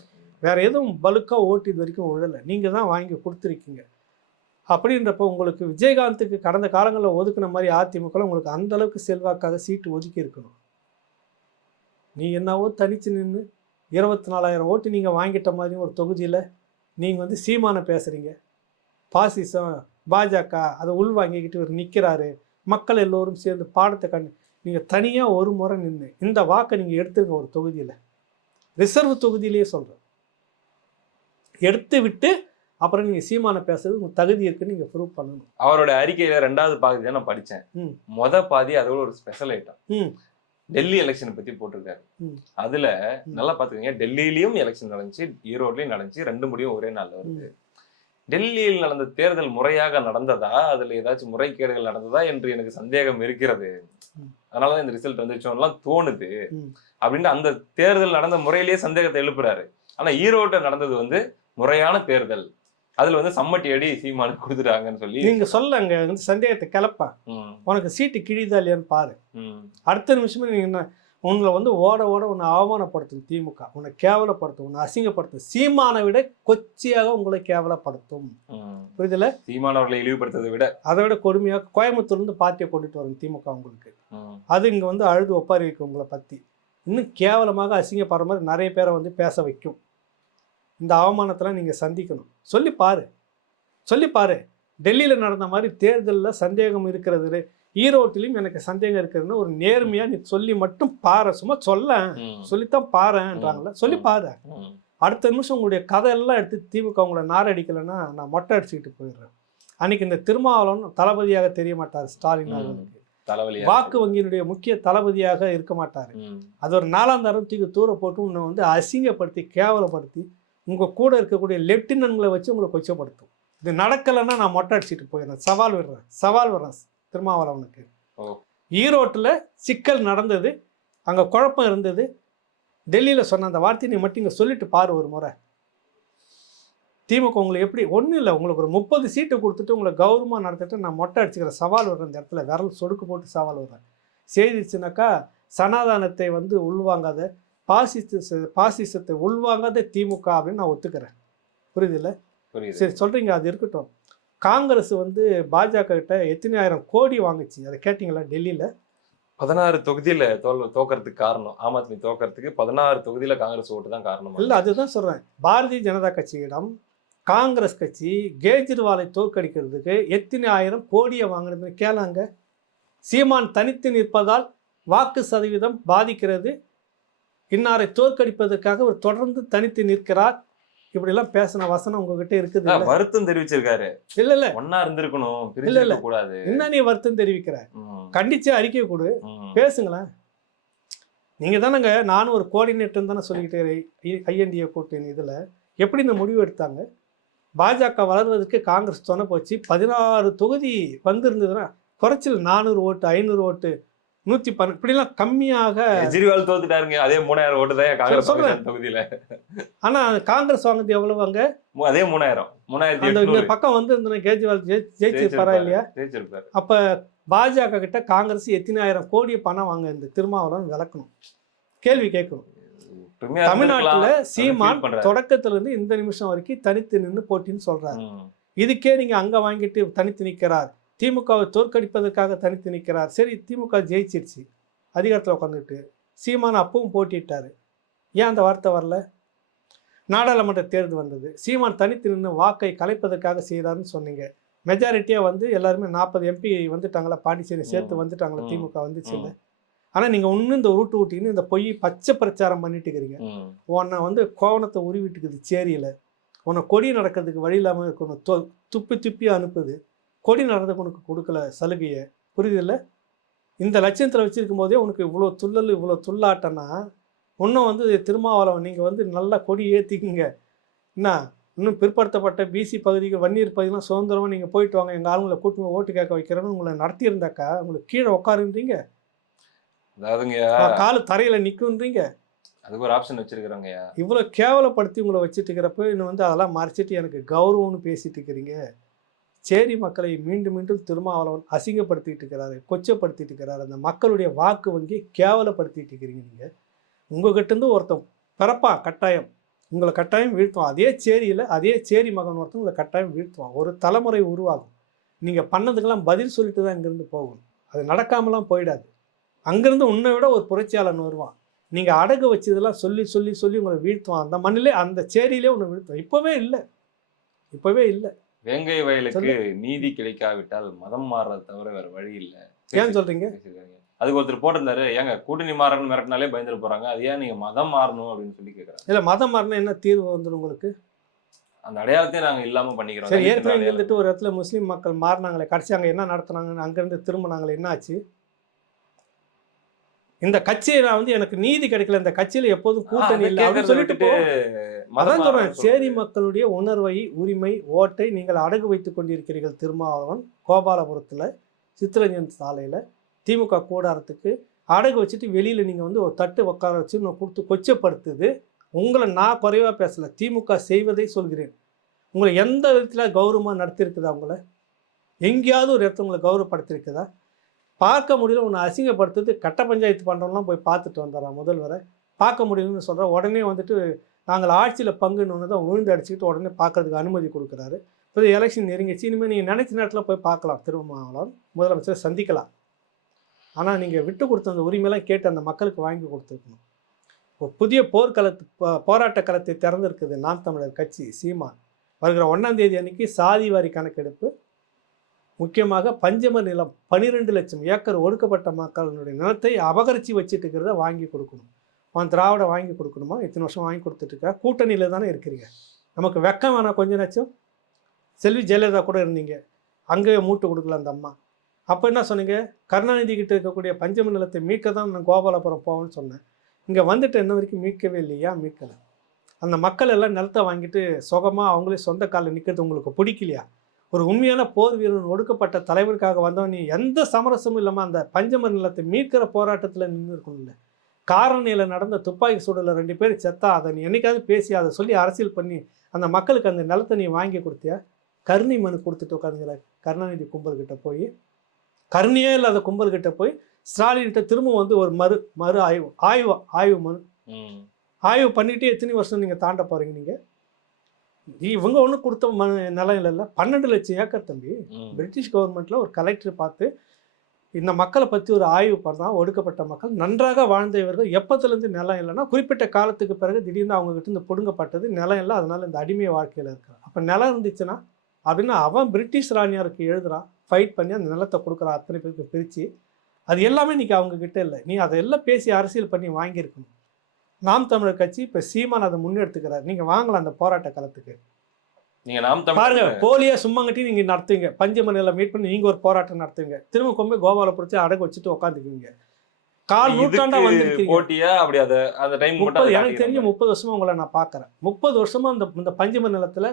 வேற எதுவும் பலுக்கா ஓட்டு இது வரைக்கும் விழலை. நீங்கள் தான் வாங்கி கொடுத்துருக்கீங்க. அப்படின்றப்ப உங்களுக்கு விஜயகாந்துக்கு கடந்த காலங்களில் ஒதுக்குன மாதிரி அதிமுக உங்களுக்கு அந்த அளவுக்கு செல்வாக்காக சீட்டு ஒதுக்கி இருக்கணும். நீ என்னவோ தனிச்சு நின்று 24,000 ஓட்டு நீங்கள் வாங்கிட்ட மாதிரியும் ஒரு தொகுதியில் நீங்கள் சீமானை பேசுகிறீங்க. பாசிசம், பாஜக அதை உள்வாங்கிக்கிட்டு இவர் நிற்கிறாரு. மக்கள் எல்லோரும் சேர்ந்து பாடத்தை நீங்கள் தனியாக ஒரு முறை நின்று இந்த வாக்கை நீங்கள் எடுத்துருங்க. ஒரு தொகுதியில், ரிசர்வ் தொகுதியிலேயே சொல்கிறேன், எடுத்து விட்டு அப்புறம் நீங்கள் சீமானை பேசுறது உங்கள் தகுதி இருக்குன்னு நீங்கள் ப்ரூவ் பண்ணணும். அவரோட அறிக்கையில் 2வது பாதி தான் நான் படித்தேன். மொதல் பாதி அதோட ஒரு ஸ்பெஷல் ஐட்டம் டெல்லி எலெக்ஷனை பத்தி போட்டிருக்காரு. அதுல நல்லா பாத்துக்கோங்க, டெல்லியிலயும் எலெக்ஷன் நடந்துச்சு, ஈரோட்லயும் நடந்துச்சு, 2 முடியும் ஒரே நாள்ல வருது. டெல்லியில் நடந்த தேர்தல் முறையாக நடந்ததா, அதுல ஏதாச்சும் முறைகேடுகள் நடந்ததா என்று எனக்கு சந்தேகம் இருக்கிறது. அதனாலதான் இந்த ரிசல்ட் வந்துச்சோம்லாம் தோணுது அப்படின்னு அந்த தேர்தல் நடந்த முறையிலேயே சந்தேகத்தை எழுப்புறாரு. ஆனா ஈரோட்டில் நடந்தது முறையான தேர்தல், அதுல சம்மட்டி அடி சீமானு கொடுத்துட்டாங்கன்னு சொல்லி நீங்க சொல்ல அங்க சந்தேகத்தை கிளப்பா. உனக்கு சீட்டு கிழிதா இல்லையான்னு பாரு. அடுத்த நிமிஷமே நீங்க உங்களை ஓட உன்னை அவமானப்படுத்தும் திமுக, உன்னை கேவலப்படுத்தும், உன்னை அசிங்கப்படுத்தும். சீமானை விட கொச்சியாக உங்களை கேவலப்படுத்தும். புரியுதுல? சீமானவர்களை இழிவுபடுத்ததை விட அதை விட கொடுமையாக கோயம்புத்தூர்லேருந்து பார்ட்டியை கொண்டுட்டு வரும் திமுக உங்களுக்கு. அது இங்க அழுது ஒப்பாரி வைக்கும். உங்களை பத்தி இன்னும் கேவலமாக அசிங்கப்படுற மாதிரி நிறைய பேரை பேச வைக்கும். இந்த அவமானத்தெல்லாம் நீங்கள் சந்திக்கணும். சொல்லி பாரு. டெல்லியில் நடந்த மாதிரி தேர்தலில் சந்தேகம் இருக்கிறது, ஈரோட்டிலையும் எனக்கு சந்தேகம் இருக்கிறதுன்னு ஒரு நேர்மையாக நீ சொல்லி மட்டும் பாரு. சும்மா சொல்லித்தான் பாருன்றாங்கள, சொல்லி பாரு. அடுத்த நிமிஷம் உங்களுடைய கதையெல்லாம் எடுத்து திமுக உங்களை நாரடிக்கலைன்னா நான் மொட்டை அடிச்சுக்கிட்டு போயிடுறேன். அன்னைக்கு இந்த திருமாவளவன் தளபதியாக தெரிய மாட்டார். ஸ்டாலின் அவர்களுக்கு வாக்கு வங்கியினுடைய முக்கிய தளபதியாக இருக்க மாட்டார். அது ஒரு 4ஆம் தரம் தூக்கி தூர போட்டு உன்னை அசிங்கப்படுத்தி கேவலப்படுத்தி உங்கள் கூட இருக்கக்கூடிய லெப்டினன்ட்களை வச்சு உங்களை கொச்சப்படுத்தும். இது நடக்கலைன்னா நான் மொட்டை அடிச்சுட்டு போயிடுறேன். சவால் விடுறேன் திருமாவளவனுக்கு. ஈரோட்டில் சிக்கல் நடந்தது, அங்கே குழப்பம் இருந்தது. டெல்லியில் சொன்ன அந்த வார்த்தையை நீ மட்டும் இங்கே சொல்லிட்டு பாரு ஒரு முறை. திமுக உங்களுக்கு எப்படி ஒன்றும் இல்லை, உங்களுக்கு ஒரு 30 சீட்டு கொடுத்துட்டு உங்களை கௌரவமாக நடத்திட்டு நான் மொட்டை அடிச்சுக்கிற சவால் விடுறேன். இந்த இடத்துல விரல் சொடுக்கு போட்டு சவால் விடுறேன். செய்திச்சுனாக்கா சனாதானத்தை உள்வாங்காத, பாசிசத்தை உள்வாங்காத திமுக அப்படின்னு நான் ஒத்துக்கிறேன். புரியுதுல்ல? சரி சொல்றீங்க, அது இருக்கட்டும். காங்கிரஸ் பாஜக கிட்ட எத்தனை ஆயிரம் கோடி வாங்குச்சு, அதை கேட்டீங்களா? டெல்லியில 16 தொகுதியில தோக்கறதுக்கு காரணம், ஆம் ஆத்மி தோக்கறதுக்கு 16 தொகுதியில காங்கிரஸ் ஓட்டு தான் காரணம். இல்லை, அதுதான் சொல்றேன். பாரதிய ஜனதா கட்சியிடம் காங்கிரஸ் கட்சி கேஜ்ரிவாலை தோற்கடிக்கிறதுக்கு எத்தனை ஆயிரம் கோடியை வாங்கினதுன்னு கேளாங்க. சீமான் தனித்து நிற்பதால் வாக்கு சதவீதம் பாதிக்கிறது, இன்னாரை தோற்கடிப்பதற்காக அவர் தொடர்ந்து தனித்து நிற்கிறார். இப்படிலாம் பேசின வசனம் உங்ககிட்ட இருக்குது இல்ல? வருத்தம் தெரிவிச்சிருக்காரு. இல்ல ஒன்னா இருந்திருக்கணும், இல்ல. பிரிஞ்சிருக்க கூடாது. என்ன நீ வருத்தம் தெரிவிக்கிற? கண்டிச்சு அறிக்கை கொடு, பேசுங்களேன். நீங்க தானங்க, நானும் ஒரு கோஆர்டினேட்டர் தானே சொல்லிக்கிட்டு ஐஎன்டிஏ கூட்டணி இதுல எப்படி இந்த முடிவு எடுத்தாங்க? பாஜக வளர்வதற்கு காங்கிரஸ் துணை போச்சு. 16 தொகுதி வந்திருந்ததுன்னா குறைச்சல் 400 ஓட்டு, 500 ஓட்டு, 110 இப்படிலாம் கம்மியாக. கெஜ்ரிவால் தோத்துட்டாருங்க. அதே 3000 ஓட்டு தான் காங்கிரஸ் தொகுதியில. ஆனா காங்கிரஸ் வாங்கினது எவ்வளவு அங்க? அதே 3000. அந்த இந்த பக்கம் வந்து கேஜ்ரிவால் ஜெயிச்சிருப்பாரா இல்லையா? ஜெயிச்சிருப்பாரு. அப்ப பாஜக கிட்ட காங்கிரஸ் எத்தனை ஆயிரம் கோடி பணம் வாங்க இந்த திருமாவளவன் விளக்கணும், கேள்வி கேட்கணும். தமிழ்நாட்டுல சீமான் தொடக்கத்துல இருந்து இந்த நிமிஷம் வரைக்கும் தனித்து நின்று போட்டின்னு சொல்றாரு. இதுக்கே நீங்க அங்க வாங்கிட்டு தனித்து நிற்கிறார், திமுகவை தோற்கடிப்பதற்காக தனித்து நிற்கிறார். சரி, திமுக ஜெயிச்சிருச்சு, அதிகாரத்தில் உட்காந்துட்டு சீமான் அப்பவும் போட்டிட்டாரு. ஏன் அந்த வார்த்தை வரல? நாடாளுமன்ற தேர்தல் வந்தது, சீமான் தனித்து நின்று வாக்கை கலைப்பதற்காக செய்கிறாருன்னு சொன்னீங்க. மெஜாரிட்டியாக வந்து எல்லாருமே 40 எம்பி வந்துட்டாங்களா, பாண்டிச்சேரி சேர்த்து வந்துட்டாங்களா, திமுக வந்துச்சு இல்லை. ஆனால் நீங்கள் இன்னும் இந்த உருட்டு ஊட்டின்னு இந்த பொய் பச்சை பிரச்சாரம் பண்ணிட்டு இருக்கிறீங்க. உன்னை வந்து கோவணத்தை உருவிட்டுக்குது சேரியில், உன்னை கொடி நடக்கிறதுக்கு வழி இல்லாமல் இருக்கணும், துப்பி அனுப்புது. கொடி நடந்ததுக்கு உனக்கு கொடுக்கல சலுகையை, புரியுதில்ல? இந்த லட்சத்தில் வச்சுருக்கும் போதே உனக்கு இவ்வளோ துள்ளல், இவ்வளோ துள்ளாட்டன்னா இன்னும் வந்து திருமாவளவன் நீங்கள் வந்து நல்லா கொடி ஏற்றிக்கிங்க. என்ன இன்னும் பிற்படுத்தப்பட்ட பிசி பகுதிகள், வன்னியர் பகுதியெலாம் சுதந்திரமாக நீங்கள் போயிட்டு வாங்க, எங்கள் ஆளுங்களை கூட்டு ஓட்டு கேட்க வைக்கிறேன்னு உங்களை நடத்தியிருந்தாக்கா உங்களுக்கு கீழே உட்காருன்றீங்க, அதாவதுங்க காலு தரையில் நிற்குன்றீங்க. அதுக்கு ஒரு ஆப்ஷன் வச்சிருக்கிறோங்க. இவ்வளோ கேவலப்படுத்தி உங்களை வச்சுட்டு இருக்கிறப்ப இன்னும் வந்து அதெல்லாம் மறைச்சிட்டு எனக்கு கௌரவம்னு பேசிட்டு இருக்கிறீங்க. சேரி மக்களை மீண்டும் மீண்டும் திருமாவளவன் அசிங்கப்படுத்திட்டு இருக்கிறாரு, கொச்சப்படுத்திட்டு இருக்கிறாரு. அந்த மக்களுடைய வாக்கு வங்கி கேவலப்படுத்திட்டு இருக்கிறீங்க. நீங்கள் உங்ககிட்டருந்து ஒருத்தன் பிறப்பா கட்டாயம் உங்களை கட்டாயம் வீழ்த்துவான். அதே சேரியில் அதே சேரி மகன் ஒருத்தன் உங்களை கட்டாயம் வீழ்த்துவான். ஒரு தலைமுறை உருவாகும். நீங்கள் பண்ணதுக்கெல்லாம் பதில் சொல்லிட்டு தான் இங்கேருந்து போகணும். அது நடக்காமலாம் போயிடாது. அங்கேருந்து உன்னை விட ஒரு புரட்சியாளன் வருவான். நீங்கள் அடகு வச்சதெல்லாம் சொல்லி சொல்லி சொல்லி உங்களை வீழ்த்துவான். அந்த மண்ணிலே அந்த சேரியிலே உன்னை வீழ்த்துவான். இப்போவே இல்லை. வேங்கை வயலுக்கு நீதி கிடைக்காவிட்டால் மதம் மாறுறத தவிர வேற வழி இல்லை. ஏன் சொல்றீங்க? அதுக்கு ஒருத்தர் போட்டிருந்தாரு, ஏங்க கூட்டணி மாறன்னு மிரட்டினாலே பயந்துட்டு போறாங்க, அது ஏன் நீங்க மதம் மாறணும் அப்படின்னு சொல்லி கேட்கறாங்க. இல்ல, மதம் மாறினா என்ன தீர்வு வந்துடும் உங்களுக்கு? அந்த அடையாளத்தையும் நாங்க இல்லாம பண்ணிக்கிறோம். சரி, ஏற்கனவே இருந்துட்டு ஒரு இடத்துல முஸ்லீம் மக்கள் மாறினாங்களே, கடைசி அங்க என்ன நடத்தினாங்க, அங்கிருந்து திரும்பினாங்களே, என்ன ஆச்சு? இந்த கட்சியில வந்து எனக்கு நீதி கிடைக்கல, இந்த கட்சியில எப்போதும் கூட்டணி இல்லை அப்படின்னு சொல்லிட்டு அதான் சொல்றேன். சேரி மக்களுடைய உணர்வை, உரிமை, ஓட்டை நீங்கள் அடகு வைத்துக் கொண்டிருக்கிறீர்கள். திருமாவளவன் கோபாலபுரத்துல சித்ரஞ்சன் சாலையில திமுக கூடாரத்துக்கு அடகு வச்சுட்டு வெளியில் நீங்கள் வந்து ஒரு தட்டு உட்கார வச்சு நான் கொடுத்து கொச்சப்படுத்துது. உங்களை நான் குறைவாக பேசலை, திமுக செய்வதை சொல்கிறேன். உங்களை எந்த விதத்தில் கௌரவமாக நடத்திருக்குதா? உங்களை எங்கேயாவது ஒரு இடத்துல உங்களை கௌரவப்படுத்திருக்குதா? பார்க்க முடியல, உன்னை அசிங்கப்படுத்துறது. கட்ட பஞ்சாயத்து பண்ணுறோம்லாம் போய் பார்த்துட்டு வந்துடுறான் முதல்வரை. பார்க்க முடியலன்னு சொல்கிற உடனே வந்துட்டு நாங்கள் ஆட்சியில் பங்குன்னு ஒன்று தான் விழுந்து அடிச்சுக்கிட்டு உடனே பார்க்கறதுக்கு அனுமதி கொடுக்குறாரு. இப்போ எலெக்ஷன் நெருங்கிச்சு, இனிமேல் நீங்கள் நினைச்ச நேரத்தில் போய் பார்க்கலாம், திருமாவளவன் முதலமைச்சரை சந்திக்கலாம். ஆனால் நீங்கள் விட்டு கொடுத்த அந்த உரிமையெல்லாம் கேட்டு அந்த மக்களுக்கு வாங்கி கொடுத்துருக்கணும். ஒரு புதிய போராட்ட களத்தை திறந்திருக்குது நாம் தமிழர் கட்சி. சீமான் வருகிற 1ஆம் தேதி அன்னைக்கு சாதி வாரி கணக்கெடுப்பு, முக்கியமாக பஞ்சம நிலம் 12 லட்சம் ஏக்கர் ஒடுக்கப்பட்ட மக்களுடைய நிலத்தை அபகரித்து வச்சுட்டு இருக்கிறத வாங்கி கொடுக்கணும். அவன் திராவிட வாங்கி கொடுக்கணுமா? இத்தனை வருஷம் வாங்கி கொடுத்துட்ருக்க, கூட்டணியில் தானே இருக்கிறீங்க. நமக்கு வெக்கம் வேணாம் கொஞ்ச நச்சம்? செல்வி ஜெயலலிதா கூட இருந்தீங்க, அங்கே மூட்டு கொடுக்கல அந்த அம்மா. அப்போ என்ன சொன்னீங்க? கருணாநிதி கிட்ட இருக்கக்கூடிய பஞ்சம நிலத்தை மீட்க தான் நான் கோபாலபுரம் போவேன்னு சொன்னேன். இங்கே வந்துட்டு இன்ன வரைக்கும் மீட்கவே இல்லையா? மீட்கலை. அந்த மக்கள் எல்லாம் நிலத்தை வாங்கிட்டு சுகமாக அவங்களே சொந்த காலில் நிற்கிறது உங்களுக்கு பிடிக்கலையா? ஒரு உண்மையான போர் வீரன், ஒடுக்கப்பட்ட தலைவருக்காக வந்தவன், நீ எந்த சமரசமும் இல்லாமல் அந்த பஞ்சம நிலத்தை மீட்கிற போராட்டத்தில் நின்று இருக்கணும்ல. காரணியில் நடந்த துப்பாக்கி சூடலில் 2 பேர் செத்தா, அதை நீ என்னைக்காவது பேசி அதை சொல்லி அரசியல் பண்ணி அந்த மக்களுக்கு அந்த நிலத்தை நீ வாங்கி கொடுத்தியா? கருணை மனு கொடுத்துட்டு உட்காந்துங்கிற கருணாநிதி கும்பல்கிட்ட போய், கருணையே இல்லாத கும்பல்கிட்ட போய் ஸ்டாலின்கிட்ட திரும்ப வந்து ஒரு மறு ஆய்வு மனு ஆய்வு பண்ணிட்டு எத்தனை வருஷம் நீங்கள் தாண்ட போகிறீங்க? நீங்கள் இவங்க ஒன்றும் கொடுத்த நிலம் இல்லை, 12 லட்சம் ஏக்கர் தம்பி. பிரிட்டிஷ் கவர்மெண்ட்டில் ஒரு கலெக்டர் பார்த்து இந்த மக்களை பற்றி ஒரு ஆய்வு பண்ணால், ஒடுக்கப்பட்ட மக்கள் நன்றாக வாழ்ந்த இவர்கள் எப்போத்துலேருந்து நிலம் இல்லைன்னா குறிப்பிட்ட காலத்துக்கு பிறகு திடீர்னு அவங்ககிட்ட இருந்து பிடுங்கப்பட்டது, நிலம் இல்லை, அதனால இந்த அடிமை வாழ்க்கையில் இருக்கிறான். அப்போ நிலம் இருந்துச்சுன்னா அப்படின்னு அவன் பிரிட்டிஷ் ராணியாருக்கு எழுதுறான், ஃபைட் பண்ணி அந்த நிலத்தை கொடுக்குறான், அத்தனை பேருக்கு பிரித்து. அது எல்லாமே இன்றைக்கி அவங்கக்கிட்ட இல்லை. நீ அதெல்லாம் பேசி அரசியல் பண்ணி வாங்கியிருக்கணும். நாம் தமிழர் கட்சி இப்போ சீமான் அதை முன்னெடுத்துக்கிறார். நீங்கள் வாங்கலாம் அந்த போராட்ட களத்துக்கு. நீங்க நாம் பாருங்க, போலியா சும்மாங்கட்டி நீங்கள் நடத்துவீங்க, பஞ்சமணியில் மீட் பண்ணி நீங்கள் ஒரு போராட்டம் நடத்துவீங்க, திரும்ப கொண்டு போய் கோபாலபுரத்தை அடகு வச்சுட்டு உட்காந்துக்குவீங்க. கால் நூற்றாண்டா வந்திருக்கீங்க. போட்டியா அப்படி அந்த டைம் எனக்கு தெரிஞ்ச 30 வருஷமா உங்களை நான் பார்க்குறேன். 30 வருஷமா இந்த பஞ்சம நிலத்தில்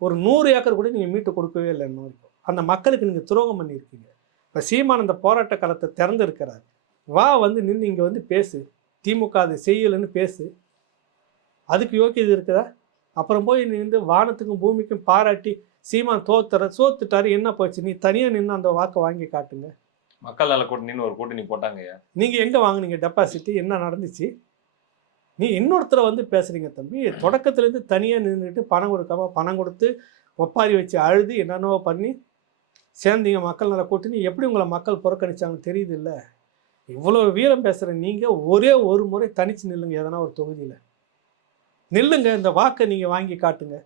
ஒரு 100 ஏக்கர் கூட நீங்கள் மீட்டு கொடுக்கவே இல்லை இன்னும் வரைக்கும். அந்த மக்களுக்கு நீங்கள் துரோகம் பண்ணியிருக்கீங்க. இப்போ சீமான் இந்த போராட்ட களத்தை திறந்து இருக்கிறார். வா வந்து நின்று இங்கே வந்து பேசு, திமுக அதை செய்யலைன்னு பேசு. அதுக்கு யோக்கியது இருக்குதா? அப்புறம் போய் நீ வந்து வானத்துக்கும் பூமிக்கும் பாராட்டி சீமான் சோத்துட்டாரு என்ன போச்சு, நீ தனியாக நின்று அந்த வாக்கை வாங்கி காட்டுங்க. மக்கள் நல கூட்டணின்னு ஒரு கூட்டணி போட்டாங்க. நீங்கள் எங்கே வாங்கினீங்க டெபாசிட்டி? என்ன நடந்துச்சு? நீ இன்னொருத்தரை வந்து பேசுகிறீங்க தம்பி. தொடக்கத்துலேருந்து தனியாக நின்றுட்டு பணம் கொடுக்காம பணம் கொடுத்து ஒப்பாரி வச்சு அழுது என்னென்னவோ பண்ணி சேர்ந்தீங்க மக்கள் நல கூட்டணி. எப்படி உங்களை மக்கள் புறக்கணிச்சாங்கன்னு தெரியுது இல்லை? இவ்வளோ வீரம் பேசுகிற நீங்கள் ஒரே ஒரு முறை தனிச்சு நில்லுங்க, எதனா ஒரு தொகுதியில் நில்லுங்க, இந்த வாக்கை நீங்கள் வாங்கி காட்டுங்க.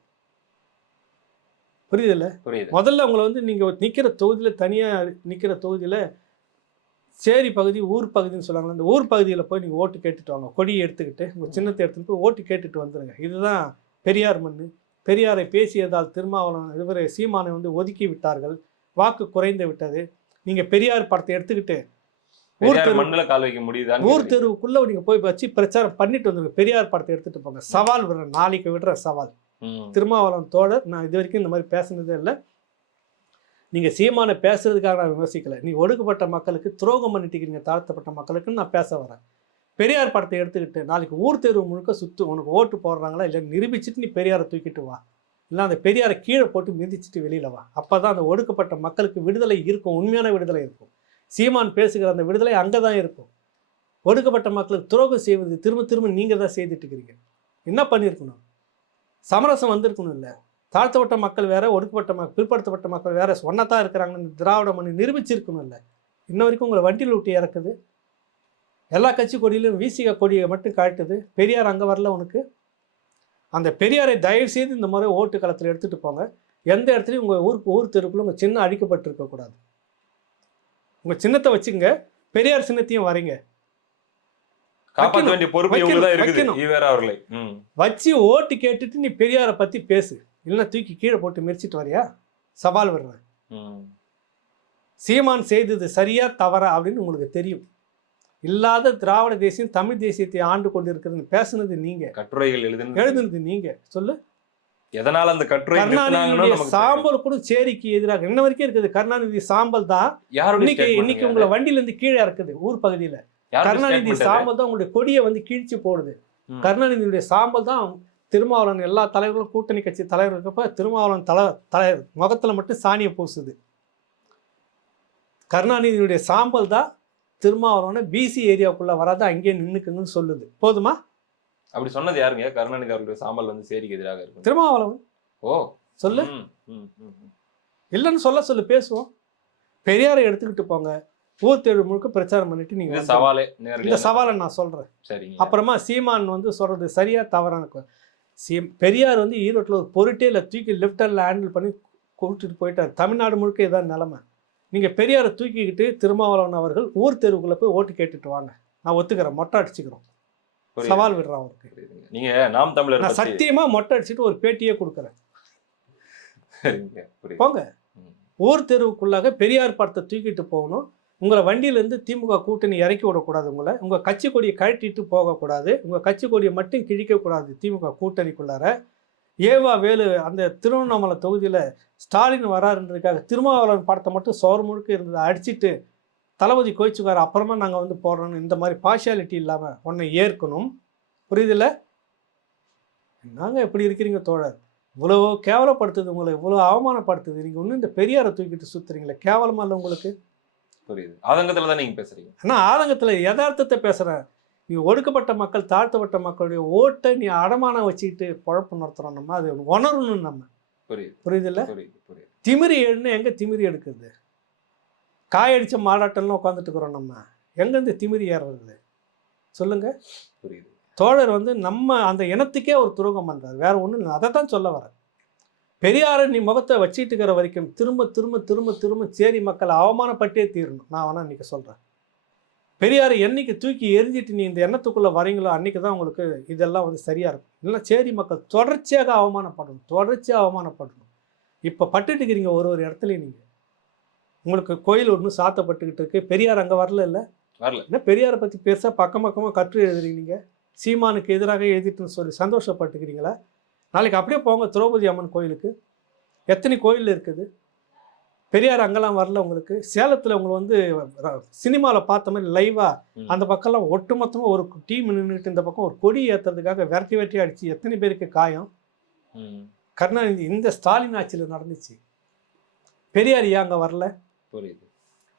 புரியுதில்ல? முதல்ல உங்களை வந்து நீங்கள் நிற்கிற தொகுதியில், தனியாக நிற்கிற தொகுதியில் சேரி பகுதி ஊர் பகுதின்னு சொல்லுவாங்க, அந்த ஊர் பகுதியில் போய் நீங்கள் ஓட்டு கேட்டுட்டு வாங்க. கொடியை எடுத்துக்கிட்டு உங்கள் சின்னத்தை எடுத்துகிட்டு போய் ஓட்டு கேட்டுட்டு வந்துடுங்க. இதுதான் பெரியார் மண். பெரியாரை பேசியதால் திருமாவளவன் இவரை சீமானை வந்து ஒதுக்கி விட்டார்கள், வாக்கு குறைந்து விட்டது. நீங்கள் பெரியார் படத்தை எடுத்துக்கிட்டு ஊர் தெருவுக்குள்ள நீங்க போய் வச்சு பிரச்சாரம் பண்ணிட்டு வந்துருங்க. பெரியார் படத்தை எடுத்துட்டு போங்க. சவால் விடுற, நாளைக்கு விடுற சவால். திருமாவளவன் தோழர், நான் இது வரைக்கும் இந்த மாதிரி பேசுனதே இல்லை. நீங்க சீமானை பேசுறதுக்காக நான் விமர்சிக்கல. நீ ஒடுக்கப்பட்ட மக்களுக்கு துரோகம் பண்ணிட்டு தாழ்த்தப்பட்ட மக்களுக்குன்னு நான் பேச வரேன். பெரியார் படத்தை எடுத்துக்கிட்டு நாளைக்கு ஊர் தெருவு முழுக்க சுத்து, உனக்கு ஓட்டு போடுறாங்களா இல்லை நிரூபிச்சுட்டு நீ பெரியாரை தூக்கிட்டு வா, இல்லை அந்த பெரியாரை கீழே போட்டு மிதிச்சுட்டு வெளியில வா. அப்பதான் அந்த ஒடுக்கப்பட்ட மக்களுக்கு விடுதலை இருக்கும், உண்மையான விடுதலை இருக்கும். சீமான் பேசுகிற அந்த விடுதலை அங்கே தான் இருக்கும். ஒடுக்கப்பட்ட மக்களுக்கு துரோகம் செய்வது திரும்ப திரும்ப நீங்கள் தான் செய்துட்டு இருக்கிறீங்க. என்ன பண்ணியிருக்கணும்? சமரசம் வந்திருக்கணும். இல்லை, தாழ்த்தப்பட்ட மக்கள் வேற, ஒடுக்கப்பட்ட பிற்படுத்தப்பட்ட மக்கள் வேற ஒன்றா இருக்கிறாங்கன்னு திராவிட மண்ணு நிரூபிச்சிருக்கணும். இல்லை, இன்ன வரைக்கும் உங்களை வண்டியில் விட்டு இறக்குது. எல்லா கட்சி கொடியிலும் வீசிக கொடியை மட்டும் காட்டுது. பெரியார் அங்கே வரல உனக்கு. அந்த பெரியாரை தயவு செய்து இந்த முறை ஓட்டு களத்தில் எடுத்துகிட்டு போங்க. எந்த இடத்துலையும் உங்கள் ஊர் தெருக்குள்ள உங்கள் சின்னம் அடிக்கப்பட்டிருக்கக்கூடாது. உங்கள் சின்னத்தை வச்சுங்க, பெரியார் சின்னத்தையும் வரைங்க. காப்பாற்ற வேண்டிய பொறுப்பு இவங்கதான் இருக்குது. ஈவேரா அவர்களை வச்சு ஓட்டு கேட்டுட்டு நீ பெரியாரை பற்றி பேசு, இல்லைன்னா தூக்கி கீழே போட்டு மெரிச்சிட்டு வரையா? சவால் விடுறேன். சீமான் செய்தது சரியா தவறா அப்படின்னு உங்களுக்கு தெரியும். இல்லாத திராவிட தேசியம் தமிழ் தேசியத்தை ஆண்டு கொண்டு இருக்கிறது பேசுனது நீங்க, கட்டுரைகள் எழுதுனது நீங்க. சொல்லு, எதனால அந்த கட்டுரை சாம்பல் கூட சேரிக்கு எதிராக இன்ன வரைக்கும் இருக்குது. கருணாநிதி சாம்பல் தான் இன்னைக்கு உங்களை வண்டியில இருந்து கீழே இருக்குது. ஊர் பகுதியில கருணாநிதி சாம்பல் தான் உங்களுடைய கொடியை வந்து கீழ்ச்சி போடுது. கருணாநிதியுடைய சாம்பல் தான் திருமாவளவன் எல்லா தலைவர்களும் கூட்டணி கட்சி தலைவர்களுக்கு திருமாவளவன் தலை முகத்துல மட்டும் சாணியை பூசுது. கருணாநிதியுடைய சாம்பல் தான் திருமாவளவனை பிசி ஏரியாவுக்குள்ள வராது, அங்கேயே நின்னுக்குங்கன்னு சொல்லுது. போதுமா? அப்படி சொன்னது யாருங்க? கருணாநிதி அவர்களுடைய சாம்பல் வந்து சேரிக்கு எதிராக இருக்கு. திருமாவளவன். ஓ சொல்லு, இல்லைன்னு சொல்லு, பேசுவோம். பெரியாரை எடுத்துக்கிட்டு போங்க, ஊர் தெரு முழுக்க பிரச்சாரம் பண்ணிட்டு நீங்க சவாலே, இந்த சவாலை நான் சொல்றேன். சரி, அப்புறமா சீமான் வந்து சொல்றது சரியா தவறான. பெரியார் வந்து ஈரோட்டில் ஒரு பொருட்டே இல்லை, தூக்கி லெஃப்டில் ஹேண்டில் பண்ணி கூட்டிட்டு போயிட்டார். தமிழ்நாடு முழுக்க இதான் நிலைமை. நீங்க பெரியாரை தூக்கிக்கிட்டு திருமாவளவன் அவர்கள் ஊர் தெருவுக்குள்ள போய் ஓட்டு கேட்டுட்டு வாங்க. நான் ஒத்துக்கிறேன், மொட்டை அடிச்சுக்கிறோம். சவால் விடுறான் அவருக்கு. நீங்க நாம் தமிழர் நான் சத்தியமா மொட்டை அடிச்சுட்டு ஒரு பேட்டியே கொடுக்குறேன். போங்க, ஊர் தெருவுக்குள்ளாக பெரியார் படத்தை தூக்கிட்டு போகணும். உங்களை வண்டியிலேருந்து திமுக கூட்டணி இறக்கி விடக்கூடாது. உங்கள் கட்சி கொடியை கழட்டிட்டு போகக்கூடாது. உங்கள் கட்சி கொடியை மட்டும் கிழிக்கக்கூடாது. திமுக கூட்டணிக்குள்ளார ஏவா வேலு அந்த திருவண்ணாமலை தொகுதியில் ஸ்டாலின் வராருன்றதுக்காக திருமாவளவன் படத்தை மட்டும் சோறு முழுக்க இருந்ததை அடிச்சுட்டு தளபதி கோயிச்சுக்கார அப்புறமா நாங்கள் வந்து போடுறோன்னு இந்த மாதிரி பார்ஷியாலிட்டி இல்லாமல் ஒன்றை ஏற்கணும். புரியுதில்ல? நாங்கள் எப்படி இருக்கிறீங்க தோழர்? இவ்வளோ கேவலப்படுத்துது உங்களை, இவ்வளோ அவமானப்படுத்துது. நீங்கள் ஒன்றும் இந்த பெரியாரை தூக்கிட்டு சுற்றுறீங்களே, கேவலமா இல்லை உங்களுக்கு? புரியுது. ஆதங்கத்தில் தான் நீங்கள் பேசுகிறீங்க. ஆனால் ஆதங்கத்தில் யதார்த்தத்தை பேசுகிறேன். நீ ஒடுக்கப்பட்ட மக்கள், தாழ்த்தப்பட்ட மக்களுடைய ஓட்டை நீ அடமானம் வச்சுக்கிட்டு குழப்பம் நடத்துகிறோம். நம்ம அது உணரணும். நம்ம புரியுதில்ல? திமிரி எழுன்னு எங்கே திமிரி எடுக்குது? காயடிச்ச மாடாட்டம்லாம் உட்காந்துட்டு இருக்கிறோம். நம்ம எங்கேருந்து திமிரி ஏறுறது சொல்லுங்க? புரியுது. தோழர் வந்து நம்ம அந்த இனத்துக்கே ஒரு துரோகம் பண்ணுறாரு, வேற ஒன்றும் இல்லை. அதை தான் சொல்ல வரேன். பெரியாரை நீ முகத்தை வச்சுட்டு இருக்கிற வரைக்கும் திரும்ப திரும்ப திரும்ப திரும்ப சேரி மக்களை அவமானப்பட்டே தீரணும். நான் வேணா இன்னைக்கு சொல்கிறேன். பெரியாரை என்னைக்கு தூக்கி எரிஞ்சிட்டு நீ இந்த எண்ணத்துக்குள்ளே வரீங்களோ அன்றைக்கி தான் உங்களுக்கு இதெல்லாம் வந்து சரியாக இருக்கும். இல்லைன்னா சேரி மக்கள் தொடர்ச்சியாக அவமானப்படணும். இப்போ பட்டுட்டு இருக்கிறீங்க ஒரு இடத்துலையும். நீங்கள் உங்களுக்கு கோயில் ஒன்று சாத்தப்பட்டுக்கிட்டு இருக்கு, பெரியார் அங்கே வரல என்ன பெரியாரை பற்றி பெருசாக பக்கமாக கற்று எழுதுறீங்க. நீங்கள் சீமானுக்கு எதிராக எழுதிட்டுன்னு சொல்லி சந்தோஷப்பட்டுக்கிறீங்களா? நாளைக்கு அப்படியே போங்க திரௌபதி அம்மன் கோயிலுக்கு. எத்தனை கோயில் இருக்குது? பெரியார் அங்கெல்லாம் வரல. உங்களுக்கு சேலத்தில் உங்களை வந்து சினிமாவில் பார்த்த மாதிரி லைவாக அந்த பக்கம்லாம் ஒட்டுமொத்தமாக ஒரு டீம் நின்றுட்டு இந்த பக்கம் ஒரு கொடி ஏற்றுறதுக்காக விரட்டி அடித்து எத்தனை பேருக்கு காயம். கருணாநிதி இந்த ஸ்டாலின் ஆட்சியில் நடந்துச்சு. பெரியார் ஏன் அங்கே வரல? புரியுது.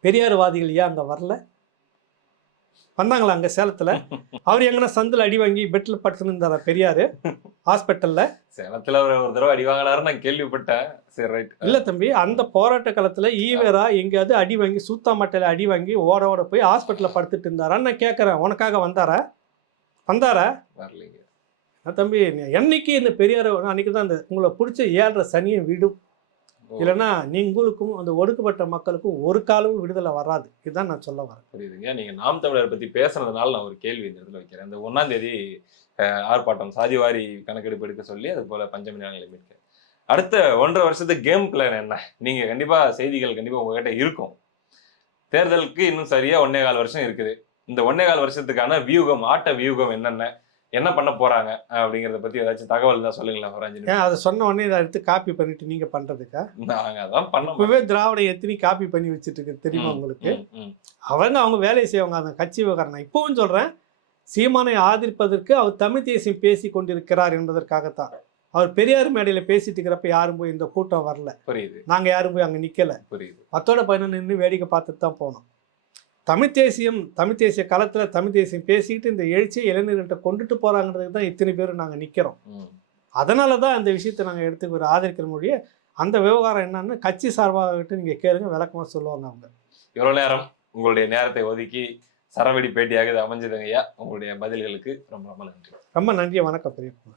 பெரியார்வாதிகள் ஏன் அங்கே வரல? வந்தாங்களா அங்கே சேலத்தில்? அவர் எங்கன்னா சந்தில் அடி வாங்கி பெட்டில் படுத்துன்னு இருந்தாரா பெரியார் ஹாஸ்பிட்டலில்? சேலத்தில் ஒரு தடவை அடி வாங்கினாருன்னு நான் கேள்விப்பட்டேன். சரி, ரைட். இல்லை தம்பி, அந்த போராட்ட காலத்தில் ஈவேரா எங்கேயாவது அடி வாங்கி சூத்தாமட்டையில் அடி வாங்கி ஓட போய் ஹாஸ்பிட்டலில் படுத்துட்டு இருந்தாரான்னு நான் கேட்குறேன். உனக்காக வந்தாரா? வரலைங்க தம்பி. என்னைக்கு இந்த பெரியார் அன்றைக்கி தான் அந்த உங்களை பிடிச்ச 7.5 சனியை விடும். இல்லைன்னா உங்களுக்கும் அந்த ஒடுக்கப்பட்ட மக்களுக்கும் ஒரு காலமும் விடுதலை வராது. இதுதான் நான் சொல்ல வரேன். புரியுதுங்க. நீங்கள் நாம் தமிழரை பற்றி பேசுனதுனால நான் ஒரு கேள்வி இந்த இடத்துல வைக்கிறேன். இந்த 1ஆம் தேதி ஆர்ப்பாட்டம் சாதிவாரி கணக்கெடுப்பு எடுக்க சொல்லி அது போல பஞ்சமி நிலையங்களை மீட்க அடுத்த 1.5 வருஷத்துக்கு கேம் பிளான் என்ன? நீங்கள் கண்டிப்பாக செய்திகள் கண்டிப்பாக உங்ககிட்ட இருக்கும். தேர்தலுக்கு இன்னும் சரியாக 1.25 வருஷம் இருக்குது. இந்த 1.25 வருஷத்துக்கான வியூகம், ஆட்ட வியூகம் என்ன பண்ண போறாங்க அப்படிங்கிறத பத்தி ஏதாச்சும் தகவல் தான் சொல்லுங்களேன். ஒரு 5 நிமிஷம். அதை சொன்ன உடனே இதை எடுத்து காப்பி பண்ணிட்டு நீங்க பண்றதுக்கா? நாங்க அதான் பண்ணோம். இப்பவே திராவிட எத்தனை காப்பி பண்ணி வச்சுட்டு இருக்கு தெரியுமா உங்களுக்கு? அவங்க வேலையை செய்வாங்க அந்த கட்சி விவகாரம். இப்பவும் சொல்றேன், சீமானை ஆதரிப்பதற்கு அவர் தமிழ் தேசியம் பேசி கொண்டிருக்கிறார் என்பதற்காகத்தான். அவர் பெரியார் மேடையில பேசிட்டு இருக்கிறப்ப யாரும் போய் இந்த கூட்டம் வரல. புரியுது. நாங்க யாரும் போய் அங்க நிக்கல. புரியுது. 10-11 நின்று வேடிக்கை பார்த்துட்டு தான் போனோம். தமிழ் தேசிய களத்தில் தமிழ் தேசியம் பேசிக்கிட்டு இந்த எழுச்சியை இளைஞர்கள்ட்ட கொண்டுட்டு போகிறாங்கிறதுக்கு தான் இத்தனை பேரும் நாங்கள் நிற்கிறோம். அதனால தான் அந்த விஷயத்தை நாங்கள் எடுத்து ஒரு ஆதரிக்கிற மொழிய அந்த விவகாரம் என்னன்னு கட்சி சார்பாகட்டு நீங்கள் கேளுங்க, விளக்கமாக சொல்லுவாங்க அவங்க. இவ்வளோ நேரம் உங்களுடைய நேரத்தை ஒதுக்கி சரவெடி பேட்டியாக இது அமைஞ்சதுங்க ஐயா. உங்களுடைய பதில்களுக்கு ரொம்ப ரொம்ப நன்றி. ரொம்ப நன்றி. வணக்கம் பெரியப்பா.